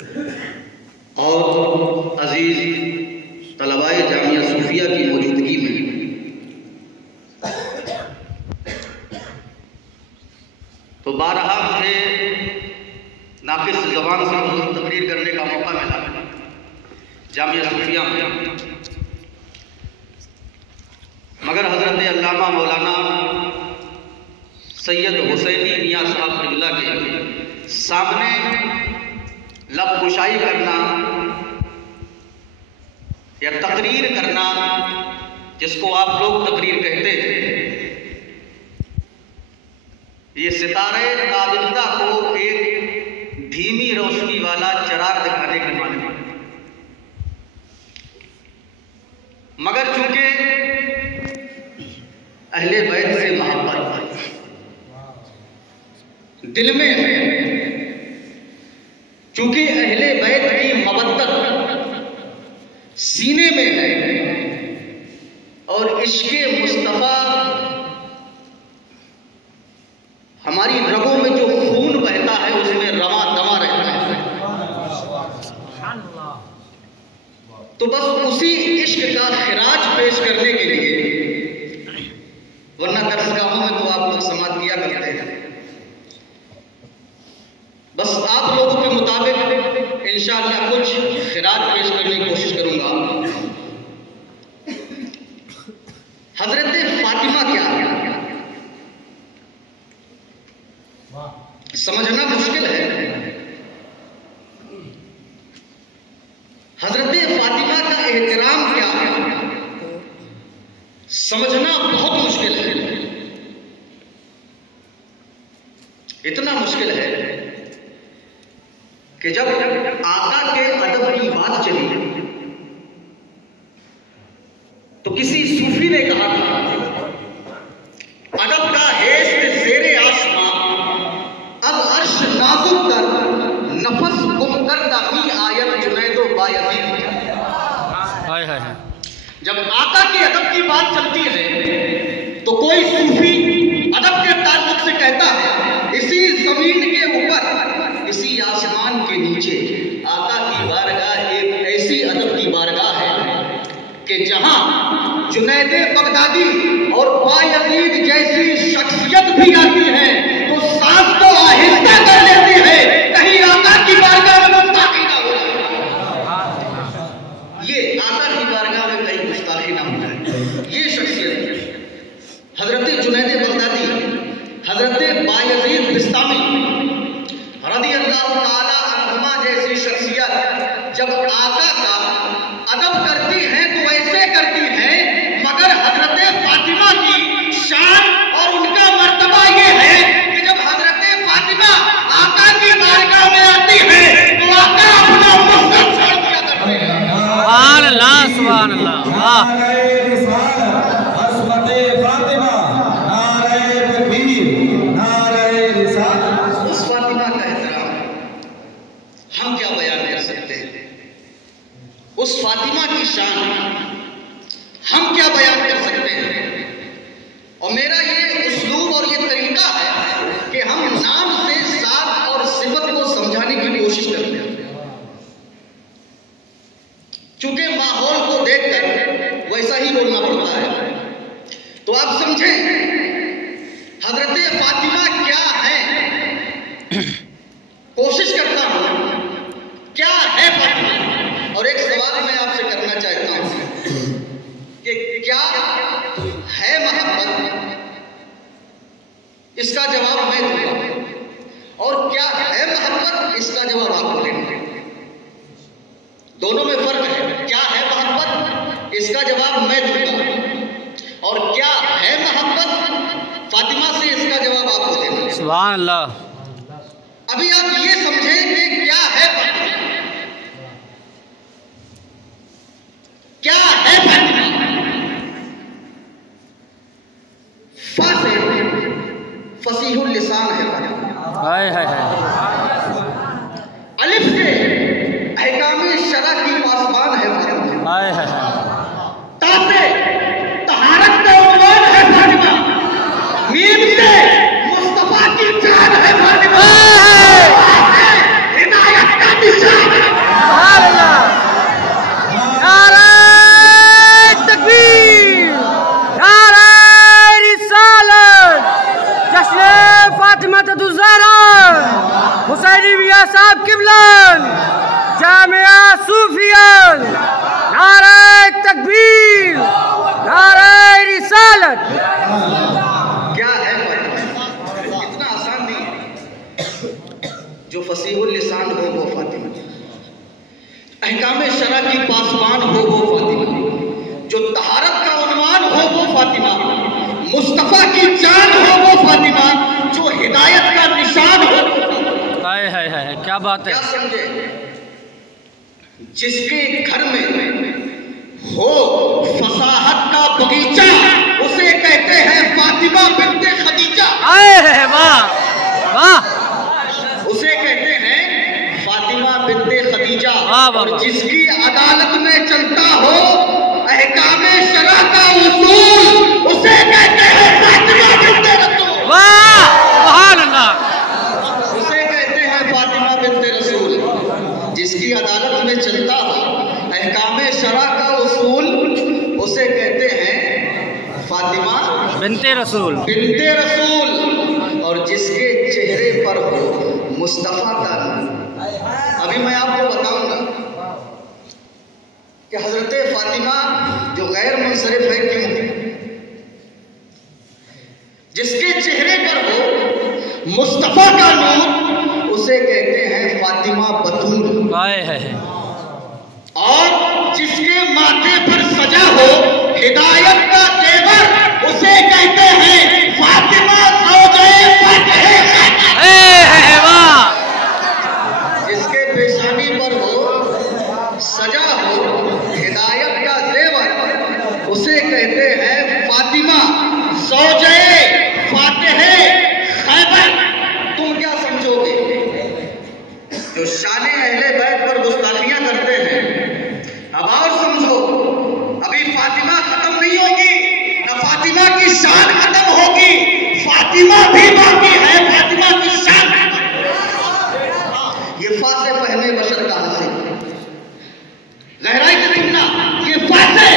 और अजीज तलबाए जामिया सूफिया की मौजूदगी में तो बारहा मुझे नाकिस ज़बान से हुज़ूर तकरीर करने का मौका मिला जामिया सूफिया में, मगर हज़रत अल्लामा मौलाना सैयद हुसैनी मियाँ साहब क़िबला के सामने लब कुशाई करना या तकरीर करना, जिसको आप लोग तकरीर कहते हैं, ये सितारे ताबिंदा को एक धीमी रोशनी वाला चिराग दिखाने के माने, मगर चूंकि अहले बैत से मोहब्बत दिल में है, चूंकि अहले बैत की मवद्दत सीने में है और इश्क़े मुस्तफ़ा हमारी रगों में जो खून बहता है उसमें रवा दमा रहता है, तो बस उसी इश्क का खिराज पेश करने के लिए, वरना दरसगाहों में तो आप लोग समात किया करते हैं, बस आप लोगों के मुताबिक इंशाअल्लाह कुछ खिराज पेश करने की कोशिश करूंगा। हजरत फातिमा क्या है समझना मुश्किल है। हजरत फातिमा का एहतराम क्या है समझना बहुत मुश्किल है। इतना मुश्किल है कि जब आका के अदब की बात चली तो किसी सूफी ने कहा था, अदब का हेस्त ज़ेरे आसमां अब अर्श नाजुक कर नफस गुम कर दामी आयत जुनैदो बायज़ीद। हाय हाय। जब आका के अदब की बात चलती है तो कोई सूफी अदब के ताल्लुक से कहता है, इसी जमीन के ऊपर इसी आसमान के नीचे आका की बारगाह एक ऐसी अदब की बारगाह है कि जहां जुनैद बगदादी और बायज़ीद जैसी शख्सियत भी आती है तो सांस तो आहिस्ता कर लेती है, कहीं आका की बारगाह में गुस्ताखी ना हो जाए। ये आका की बारगाह में कहीं गुस्ताखी ना हो जाए। ये शख्सियत हजरत जुनैद बगदादी, हजरत बायज़ीद बिस्तामी रज़ी अल्लाह ताला अन्हुमा जैसी शख्सियत जब आका का अदब करती हैं तो ऐसे करती हैं, मगर हजरत फातिमा की शान और उनका मर्तबा ये है कि जब हजरत फातिमा आका की बारगाह में आती है तो आका अपना मस्तक छोड़ दिया करते हैं। सुभान अल्लाह, सुभान अल्लाह। उस फातिमा का एहतराम हम क्या बयान कर सकते हैं, उस फातिमा की शान हम क्या बयान कर सकते हैं। और मेरा ये उस्लूब और ये तरीका है कि हम नाम से साथ और सिफत को समझाने की कोशिश करते हैं, चूंकि माहौल को देखकर वैसा ही बोलना पड़ता है। तो आप समझें हजरत फातिमा क्या है, कोशिश करता हूं क्या है फातिमा। और एक सवाल मैं आपसे करना चाहता हूं कि क्या है मोहब्बत, इसका जवाब मैं दूंगा, और क्या है मोहब्बत इसका जवाब आप देंगे। दोनों में फर्क है। क्या है मोहब्बत इसका जवाब मैं दूंगा, और क्या है मोहब्बत फातिमा से इसका जवाब आपको देना। सुभान अल्लाह। अभी आप ये समझें कि क्या है फातिमा, क्या है फातिमा। फसीहुल लिसान है फातिमा। हाय हाय हाय। अलिफ से अहकामे शरा की पासबान है फातिमा। हाय हाय हाय। ता से तहारत का उन्वान है फातिमा। मीम से मुस्तफा की जान है फातिमा। हिदायत का निशान हुसैनी मियां साहब किबलन, जामिया सूफियन, नारे तकबीर, नारे रिसालत। क्या है फातिमा? इतना आसान नहीं है। जो फसीहुल लिसान हो वो फातिमा, अहकाम शरा की पासवान हो वो फातिमा, जो तहारत का उन्वान हो वो फातिमा, मुस्तफा की जान हो वो फातिमा, जो हिदायत का निशान हो। है क्या बात है। क्या समझे? जिसके घर में हो फसाहत का बगीचा उसे कहते हैं फातिमा बिन्ते खदीजा। वाह वाह, उसे कहते हैं फातिमा बिन्ते खदीजा। और जिसकी अदालत में चलता हो अहकामे शरा का उसूल उसे कहते हैं फातिमा बिन्ते रसूल। वाह सुभान अल्लाह। उसे कहते हैं फातिमा बिन्ते रसूल। जिसकी अदालत में चलता हो अहकामे शरा का उसूल उसे कहते हैं फातिमा बिन्ते रसूल। बिन्ते रसूल। और जिसके चेहरे पर हो मुस्तफा का नूर। अभी मैं आपको बताऊंगा कि हजरत फातिमा जो गैर मुनसरिफ है क्यों है। जिसके चेहरे पर हो मुस्तफा का नूर उसे कहते हैं फातिमा बतूल। और जिसके माथे पर सजा हो हिदायत का तेवर उसे कहते हैं फातिमा ज़ौजे फ़ातिह। जिसके पेशानी पर हो सजा हो हिदायत का तेवर उसे कहते हैं फातिमा ज़ौजे फ़ातिह खैबर। तुम क्या समझोगे? जो शाने अहले बैत पर गुस्ताखियां करते हैं, अब और समझो, अभी फातिमा खत्म नहीं होगी, न फातिमा की शान खत्म होगी, फातिमा भी बाकी है, फातिमा की शान। ये फासे फहमे बशर का हासिल, गहराई से सुनना, ये फासे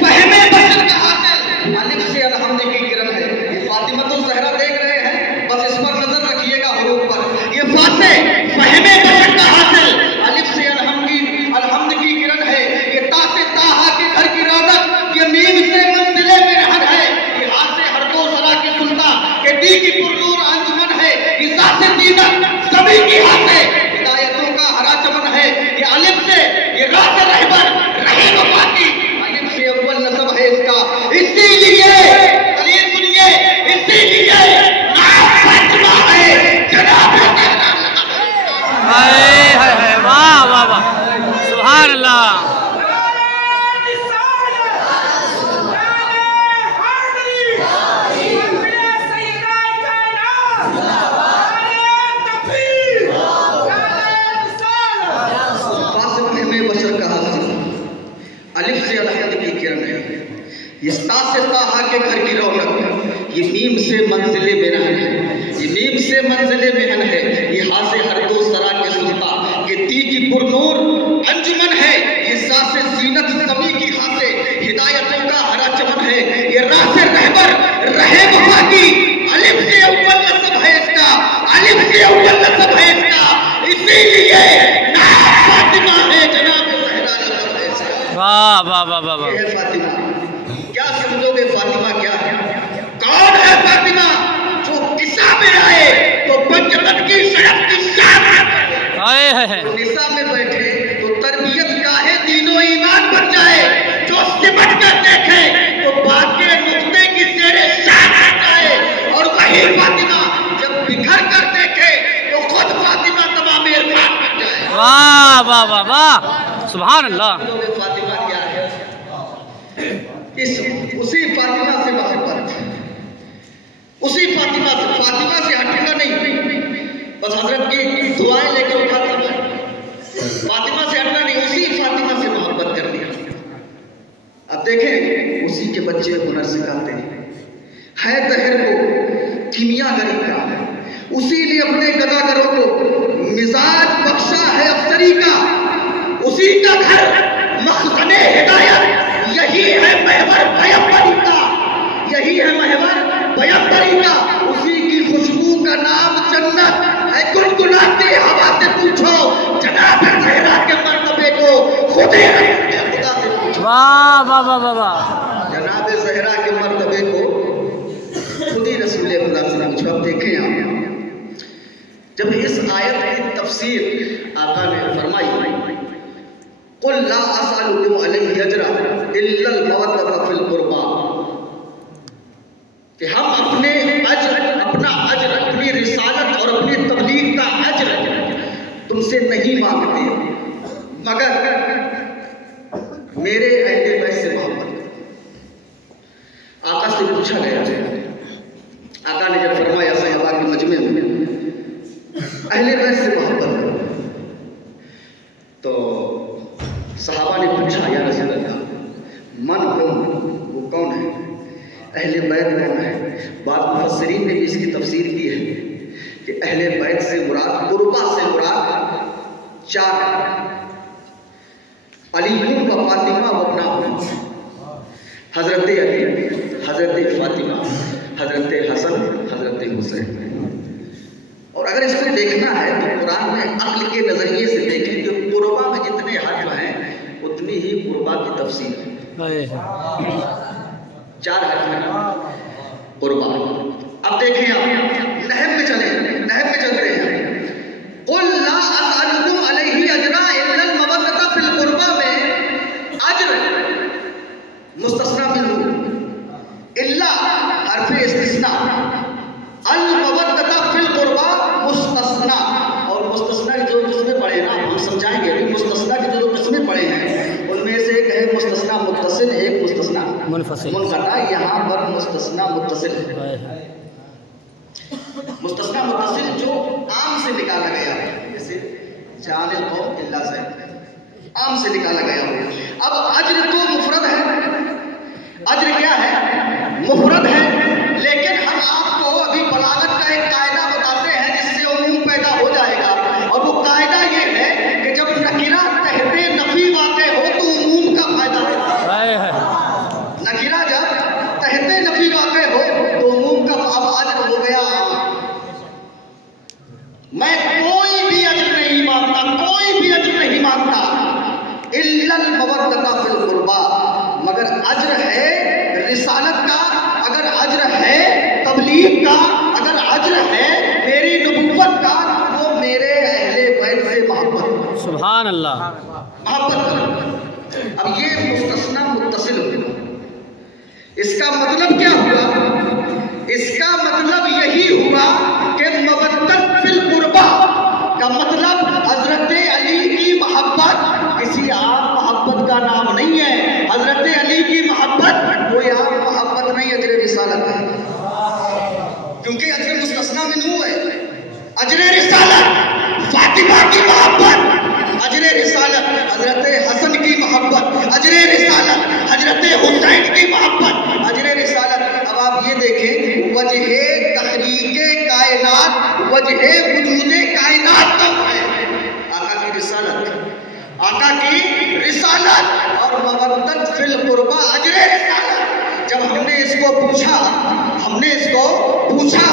फहमे बशर का हासिल। अलिफ से अलहम्द की किरण है। ये फातिमा तो ज़हरा देख रहे हैं, बस इस पर नजर रखिएगा हुरूफ पर। ये फासे फहमे बशर का हासिल, अलिफ से अलहम्द की किरण है। ये ता से ताहा के घर की रौनक, ये मीम से मंजिले में रहन है। ये हा से हर दो सरा की सुल्तान, ये दी की पुरनूर अंजुमन है। ये सा से दीनत सभी की हा से हिदायतों का हरा चमन है। ये अलिफ से ये रा से रहबर रहे वफा की, अलिफ से अव्वल नसब है इसका। इसीलिए अली सुनिए, इसीलिए नाम फातिमा है जनाब। वाह वाह वाह सुभान अल्लाह। बशर का हासिल, अलिफ से अलहम्द की किरण है। ये ता से ताहा के घर की रौनक, ये मीम से मंजिले बेरहन है। ये मीम से मंजिले बेरहन है। ये हा से हर दो सरा के सुल्तान, ये ती की पुरनूर अंजुमन है। ये सा से जीनत सभी की हा से हिदायतों का हरा चमन है। ये रा से रहबर रहे वफा की, अलिफ से अव्वल नसब है इसका, अलिफ से अव्वल नसब है इसका। इसीलिए नाम फातिमा है जनाब ज़हरा लक़ब है इसका। वाह वाह वाह वाह। ये है फातिमा। क्या समझोगे फातिमा क्या है? कौन है फातिमा? जो निसा में आए तो पंजतन की शरफ की शान है। निसा में बैठे तो तरबियत गाहे दीनो ईमान बन जाए। जो सिमट कर देखे तो बाके नुक्ते की तेरे शान आ जाए। और वही फातिमा जब बिखर कर देखे तो खुद फातिमा तमाम इरफान बन जाए। वाह वाह वाह वाह सुभान अल्लाह। फातिमा क्या है? उसी फातिमा से मोहब्बत, उसी फातिमा से हटूंगा नहीं। बस हजरत की दुआएं लेकर उठा था, फातिमा से हटना नहीं, उसी फातिमा से मोहब्बत कर लिया। अब देखें उसी के बच्चे हुनर सिखाते है तहर को कीमियागरी का, उसी ने अपने गदागरों को मिजाज बख्शा है अफसरी का। उसी का घर मखज़ने हिदायत, यही है महवर पैगंबरी का, यही है महवर पैगंबरी का। उसी की खुशबू का नाम जन्नत है, गुनगुनाती हवा दे रहे हैं? खुदा से पूछो। वाह वाह वाह वाह वाह। जनाब ज़हरा के मर्तबे को खुद ही रसूल खुदा से पूछो। अब देखें आप, जब इस आयत की तफसीर आका ने फरमाई, कुल ला असअलुकुम अलैहि अजरा इल्लल मवद्दता फिल कुर्बा, कि हम अपने अपना अजर, अपनी रिसालत और अपनी तबलीग का अजर तुमसे नहीं मांगते मगर मेरे अहले बैत से मोहब्बत। आका से पूछा गया, आका ने जब फरमाया सहाबा के मजमे में अहले बैत से मोहब्बत करो, तो सहाबा ने पूछा या रसूल अल्लाह मन हुम, वो कौन है, अहले बैत कौन है? बाद मुफस्सिरीन ने भी इसकी तफसीर की है कि अहले बैत से मुराद, कुर्बा से मुराद चार है, अली व फातिमा व अपना, हजरत अली, हजरत फातिमा, हजरत हसन, हजरत हुसैन। और अगर इसको देखना है तो कुरान में अक्ल के नजरिए से देखें कि कुर्बा में जितने हर्फ हैं उतनी ही कुर्बा की तफसीर है। चार हर्फ हैं कुर्बा। अब देखें आप नहब में चले, नहब में चलते हैं। कुल ला असअलुकुम अलैहि अजरा इल्लल मवद्दता फिल कुर्बा में अज्र मुस्तस्ना मिन्हु, इल्ला हर्फ इस्तिस्ना, अल मवद्दता फिल कुर्बा मुस्तस्ना। और मुस्तस्ना की जो किस्में पढ़े ना, हम समझाएंगे अभी। मुस्तस्ना की जो किस्में पढ़े हैं उनमें से एक है मुस्तस्ना मुत्तसिल, एक मुस्तस्ना मुनक़ता। यहाँ पर मुस्तस्ना मुत्तसिल है। मुस्तस्ना मुत्तसिल जो आम से निकाला गया है, जैसे जानिल कौम इल्ला से आम से निकाला गया हो। अब अज्र तो मुफरद है, अज्र क्या है, मुफरद है, लेकिन हम आपको अभी बलागत का एक कायदा बताते हैं जिससे उमूम पैदा हो जाएगा। और वो कायदा ये है कि जब नकीरा तहते नफी वाक़े हो तो उमूम का फायदा होता है। नकीरा जब तहते नफी वाक़े हो तो उमूम का, अब अज्र हो गया, मैं कोई भी अज्र नहीं मांगता, कोई भी अज्र नहीं मांगता, इल्लल मवद्दता फिल कुर्बा, मगर अज्र है रिसालत का, अगर अज्र है तबलीग का, अगर अज्र है मेरी नबुव्वत का, वो मेरे अहले बैत से मोहब्बत। सुभान अल्लाह, मोहब्बत। अब ये मुस्तस्ना मुत्तसिल हुआ, इसका मतलब क्या हुआ? इसका मतलब यही हुआ कि मवद्दत फिल कुर्बा का मतलब हजरत अली की मोहब्बत किसी आम मोहब्बत का नाम नहीं है। हजरत अली की मोहब्बत कोई आम मोहब्बत नहीं, अजर रिसालत है। क्योंकि अजर मुस्तस्ना मिन्हु है, अजर रिसालत फातिमा की मोहब्बत, अजर रिसालत हजरत हसन की मोहब्बत, अजर रिसालत हजरत हुसैन की मोहब्बत, अजर रिसालत। अब आप ये देखें, वजहे तहरीके कायनात, वजहे वजूदे कायनात कब है? आका की रिसालत, आका की रिसालत और मवद्दत फिल कुर्बा, अजरे रिसालत। जब हमने इसको पूछा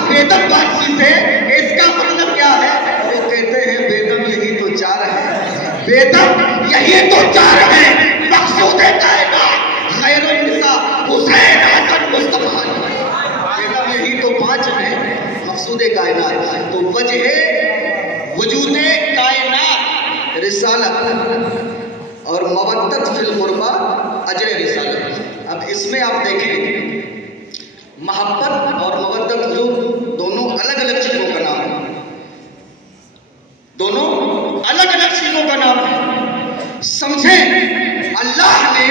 बेदम वासी से इसका मतलब क्या है, वो कहते हैं बेदम यही तो चार है, बेदम यही तो चार है, मकसूद कायनात खैरुन निसा हुसैन हसन मुस्तफा, बेदम यही तो पांच है मकसूद कायनात। तो वजहे वजूदे कायनात रिसालत और मवद्दत फिल कुर्बा अजर रिसालत। अब इसमें आप देखें मोहब्बत और मवद्दत जो दोनों अलग अलग चीजों का नाम है, दोनों अलग अलग चीजों का नाम है। समझें, अल्लाह ने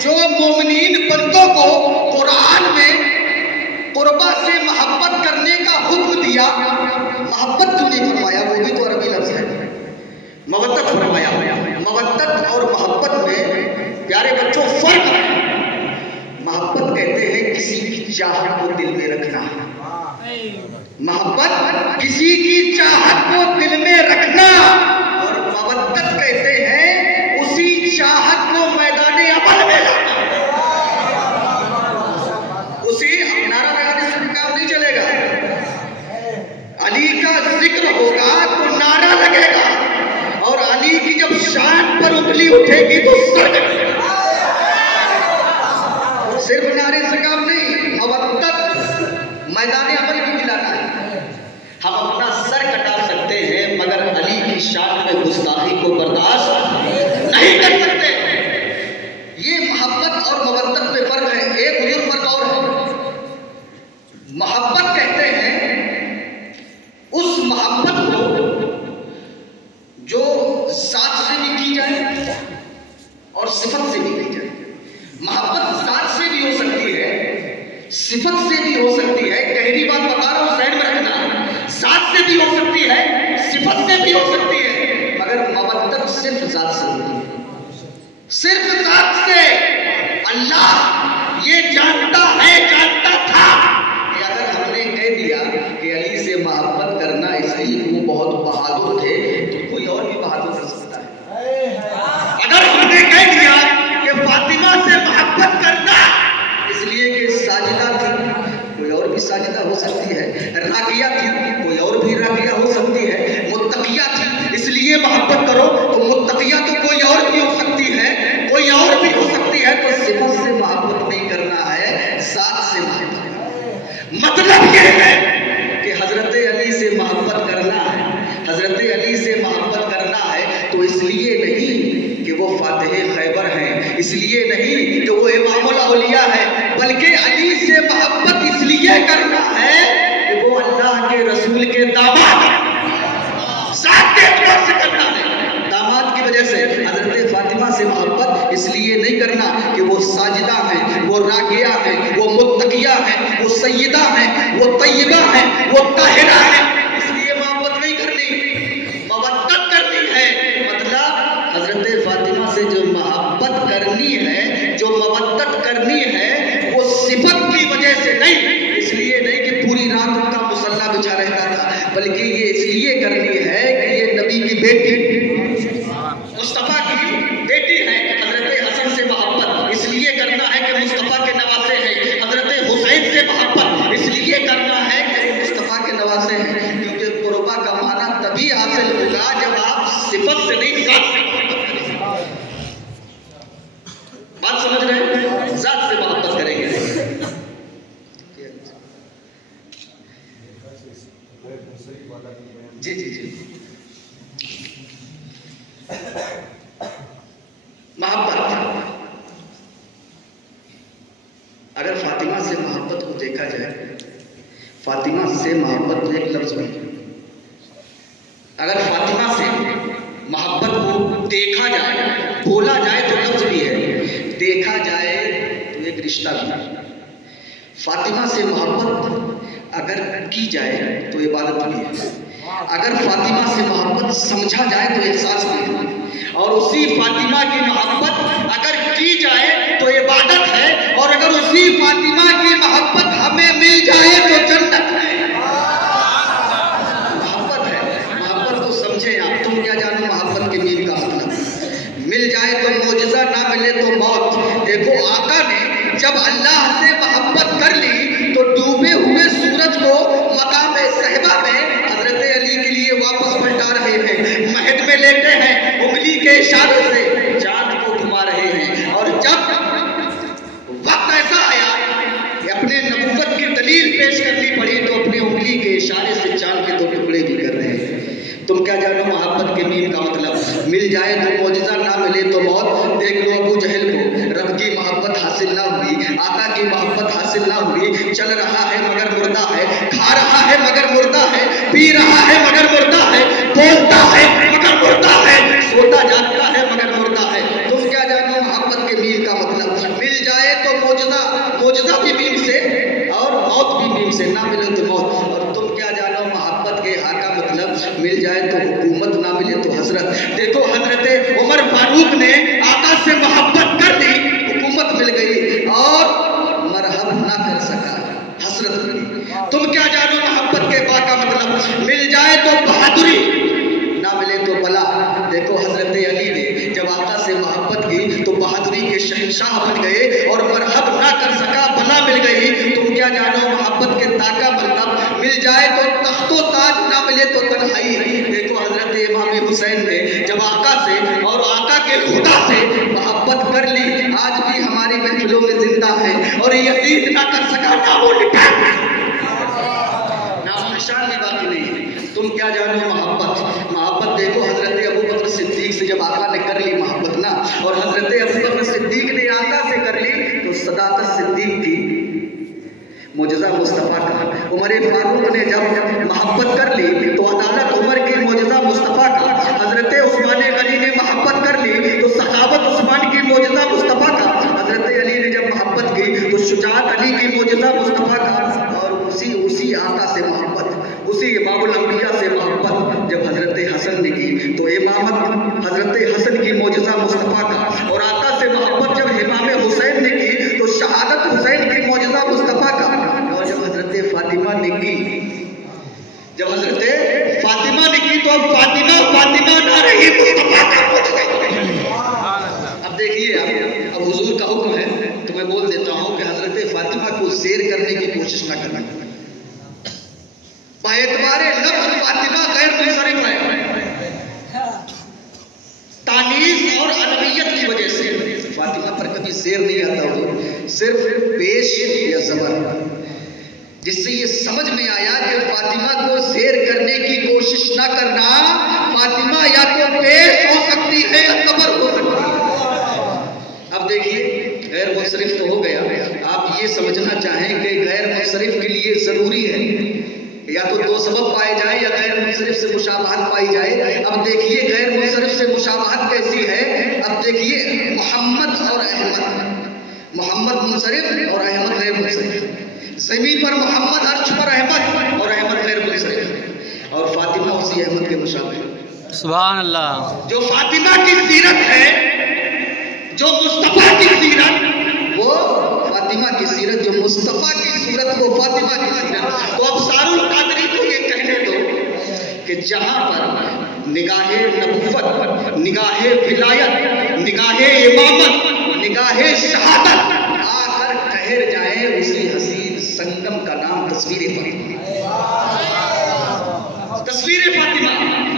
जो मोमिनीन बंदों को कुरान में कुर्बा से मोहब्बत करने का हुक्म दिया, मोहब्बत क्यों नहीं फरमाया? वो भी तो अरबी लफ्ज है, मवद्दत फरमाया। मवद्दत और मोहब्बत में प्यारे बच्चों फर्क है। मोहब्बत कहते हैं किसी की चाहत को दिल में रखना, मोहब्बत किसी की चाहत को दिल में रखना, और मवद्दत कहते हैं उसी चाहत को मैदाने अमल में लाना। उसी नारा लगाने से काम नहीं चलेगा। अली का जिक्र होगा तो नारा लगेगा, और अली की जब शान पर उंगली उठेगी तो सर कटेगा। सिर्फ नारे से काम नहीं, मवद्दत मैदान अमल भी दिलाना है। हम अपना सर कटा सकते हैं मगर अली की शान में गुस्ताखी को बर्दाश्त नहीं कर सकते। ये मोहब्बत और मवद्दत में फर्क है। एक बुजुर्ग फर्क और है। मोहब्बत कहते हैं उस मोहब्बत को जो जात से भी की जाए और सिफत से भी की जाए। मोहब्बत जात से भी हो सकती है, सिफत से भी हो सकती है। गहरी बात बता रहा हूं, साइड में रखना। जात से भी हो सकती है, सिफत से भी हो सकती है, मगर मवद्दत सिर्फ जात से होती है, सिर्फ जात से। अल्लाह ये जानता है, जानता था कि अगर हमने कह दिया कि अली से मोहब्बत करना इसलिए वो बहुत बहादुर थे, तो कोई और भी बहादुर कर सकता है। अगर हमने कह दिया कि फातिमा से मोहब्बत करना इसलिए कि साजिदा थी, कोई और भी साजिदा हो सकती है। राकिया थी, कोई और भी राकिया हो सकती है। मुत्तकिया थी इसलिए मोहब्बत करो, तो मुत्तकिया तो कोई और भी हो सकती है, कोई और भी हो सकती है। तो सिफत से मोहब्बत नहीं करना है, साथ से मोहब्बत। मतलब ये है कि हजरत अली से मोहब्बत करना है, हजरत अली से मोहब्बत करना है तो इसलिए नहीं कि वो फातिह खैबर हैं, इसलिए नहीं कि वो इमामुल औलिया है, बल्कि अली से मोहब्बत इसलिए करना है कि वो अल्लाह के रसूल के दामाद हैं। साथ से करना है, दामाद की वजह से। हजरत फातिमा से मोहब्बत इसलिए नहीं करना कि वो साजिदा हैं, वो राकिया हैं, वो मुत्तकिया हैं, वो सैयदा हैं, वो तैयबा हैं, वो ताहिरा हैं, इसलिए मोहब्बत नहीं करनी, मवद्दत करनी है। मतलब हजरत फातिमा से जो मोहब्बत करनी है, जो मवद्दत करनी है, वो सिफत की वजह से नहीं, इसलिए नहीं कि पूरी रात उनका मुसल्ला बिछा रहता था, बल्कि ये इसलिए करनी है कि ये नबी की बेटी मुस्तफा की बेटी है। हजरत हसन से मोहब्बत इसलिए करना है कि मुस्तफा के नवासे हैं। हजरत हुसैन से मोहब्बत इसलिए करना है कि मुस्तफा के नवासे हैं, क्योंकि कुर्बा का माना तभी हासिल होगा जब आप सिफत से नहीं जात से मोहब्बत करेंगे। बात समझ रहे हैं? जात से मोहब्बत करेंगे। जी जी जी, मोहब्बत। अगर फातिमा से मोहब्बत को देखा जाए, फातिमा से मोहब्बत तो एक लफ्ज नहीं, अगर फातिमा से मोहब्बत को देखा जाए, बोला जाए तो लफ्ज भी है, देखा जाए तो एक रिश्ता भी है। फातिमा से मोहब्बत अगर की जाए तो इबादत भी है, अगर फातिमा से मोहब्बत समझा जाए तो एहसास भी है, और उसी फातिमा की मोहब्बत अगर की जाए तो इबादत है, और अगर उसी फातिमा की मोहब्बत हमें मिल जाए तो जन्नत है। मोहब्बत है, मोहब्बत को समझे आप। तुम क्या जानो मोहब्बत के मीन का मतलब। मिल जाए तो मौजज़ा, ना मिले तो मौत। देखो आका ने जब अल्लाह से मोहब्बत कर ली तो डूबे हुए सूरज को मकाम सहबा में हजरत अली के लिए वापस पलटा रहे हैं, महद में लेटे हैं, उंगली के इशारे से चांद को घुमा रहे हैं। और जब वक्त ऐसा आया कि अपने नबूवत की दलील पेश करनी पड़ी तो अपनी उंगली के इशारे से चांद के 2 टुकड़े भी कर रहे हैं। तुम क्या जानो मोहब्बत के मीन का मतलब। मिल जाए तो मौजज़ा, ना मिले तो मौत। देख लो अबू जहल को रब की मोहब्बत हासिल ना हुई, आका की मोहब्बत हासिल ना हुई, चल रहा है मगर मुर्दा है, खा रहा है मगर मुर्दा है, पी रहा है मगर मुर्दा है, बोलता है मगर मुर्दा है, सोता जागता है मगर मुर्दा है। तुम क्या जानो मोहब्बत के मीन का मतलब। मिल जाए तो मौजज़ा, मौजज़ा भी मीन से, और मौत भी मीन से, ना मिले तो मौत। और तुम क्या जानो मोहब्बत के आका मतलब। मिल जाए तो हुकूमत, ना मिले तो हसरत। देखो हजरत उमर फारूक ने आका से मोहब्बत कर ली, हुकूमत मिल गई, और मरहब ना कर सका, हसरत मिली। तुम क्या जानो मोहब्बत के बा का मतलब। मिल जाए तो बहादुरी, ना मिले तो बला। देखो हजरत अली ने जब आका से मोहब्बत की तो बहादुरी के शहंशाह बन गए, और मरहब ना कर सका, बला मिल गई। तुम क्या जानो मोहब्बत के ताका मतलब। मिल जाए तो तख्तो ताज, ना मिले तो तन्हाई। देखो हजरत इमाम हुसैन ने जब आका से और आका के खुदा से मोहब्बत कर ली, आज भी हमारी महफिलों में जिंदा है और यजीद ना कर सका नामो निशान भी बाकी नहीं है। तुम क्या जानो मोहब्बत देखो हजरत अबू बकर सिद्दीक से जब आका ने कर ली मोहब्बत ना, और हजरत अबू बकर सिद्दीक ने आका से कर ली, तो सदाकत सिद्दीक की मोजज़ा मुस्तफ़ा का। उमर फारूक ने जब मोहब्बत कर ली तो अदालत उमर की मोजज़ा मुस्तफ़ा का। हजरत उस्मान गनी ने मोहब्बत कर ली तो सखावत उस्मान की मोजज़ा मुस्तफ़ा का। हजरत अली ने जब मोहब्बत की तो शुजाअत अली की मोजज़ा मुस्तफ़ा का। और उसी आका से मोहब्बत, उसी इमामुल अंबिया से मोहब्बत जब हजरत हसन ने की तो इमामत हजरत हसन की मोजज़ा मुस्तफ़ा का। और आका से मोहब्बत जब इमाम हुसैन ने की तो शहादत हुसैन की मोजज़ा मुस्तफ़ा का। और जब हजरत फातिमा ने की, जब हजरत फातिमा ने की तो अब फातिमा ना रही, मुस्तफ़ा का मोजज़ा। अब देखिए, अब हुजूर का हुक्म है तो मैं बोल देता हूँ कि हजरत फातिमा को ज़ेर करने की कोशिश ना करना। बाएतबारे लफ्ज़ फातिमा गैर मुनसरिफ है, तानीस और अरबियत की वजह से फातिमा पर कभी ज़ेर नहीं आता हो, सिर्फ पेश या ज़बर, जिससे ये समझ में आया कि फातिमा को ज़ेर करने की कोशिश ना करना। फातिमा या तो पेश हो सकती है या ज़बर हो सकती है। अब देखिए, गैर मुनसरिफ तो हो गया, आप ये समझना चाहें कि गैर मुनसरिफ के लिए ज़रूरी है या तो दो सबब पाए जाए या गैर मुनसरिफ से मुशाबहत पाई जाए। अब देखिए गैर मुनसरिफ से मुशाबहत कैसी है। अब देखिए, मोहम्मद और अहमद, मोहम्मद मुनसरिफ और अहमद गैर मुनसरिफ। ज़मीन पर मोहम्मद, अर्श पर अहमद, और अहमद गैर मुनसरिफ, और फातिमा उसी अहमद के मुशाबह। सुभान अल्लाह। जो फातिमा की सीरत है, जो मुस्तफ़ा की सीरत, वो फातिमा की सीरत, जो मुस्तफ़ा की सूरत, वो फातिमा की सीरत। तो अब सारुल कादरी को ये कहने दो कि जहां पर निगाहे नबुव्वत, निगाहे विलायत, निगाहे इमामत, निगाहे शहादत आकर ठहर जाए, उसी हसीन संगम का नाम तस्वीर फातिमा।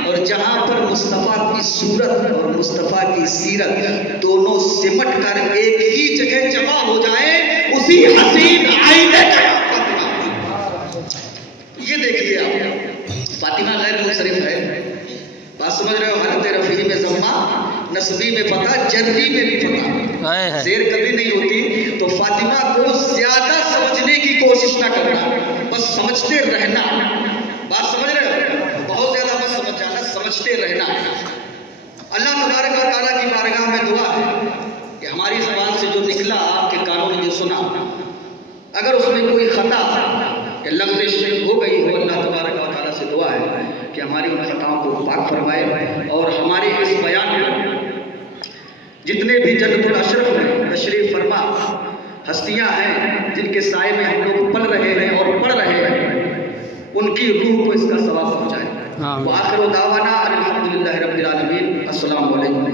और जहां पर मुस्तफ़ा की सूरत और मुस्तफ़ा की सीरत दोनों सिमट कर एक ही जगह जमा हो जाए, उसी हसीन आईने का फातिमा। ये देखिए आप, फातिमा गैर मुनसरिफ है, बात समझ रहे हो। हालत रफ़ी में ज़म्मा, नस्बी में फता, जर्री में भी फता, ज़ेर कभी नहीं होती। तो फातिमा को ज्यादा समझने की कोशिश ना करना, बस समझते रहना। बात समझ रहे हो, बहुत ज्यादा मत समझ जाना, समझते रहना। अल्लाह तबारक व तआला की बारगाह में दुआ है कि हमारी ज़बान से जो निकला, आपके कानों ने जो सुना, अगर उसमें कोई खता या लफ्ज़ हो गई हो, अल्लाह तबारक व तआला से दुआ है कि हमारी उन खताओं को पाक फरमाए और हमारे इस बयान में जितने भी जन्नतुल अशरफ में तशरीफ फरमा हस्तियां हैं, जिनके साए में हम लोग पल रहे हैं और पढ़ रहे हैं, उनकी रूह को इसका सवाब पहुंचाए। आखिर दावाना अल्हम्दुलिल्लाहि रब्बिल आलमीन। अस्सलामु अलैकुम।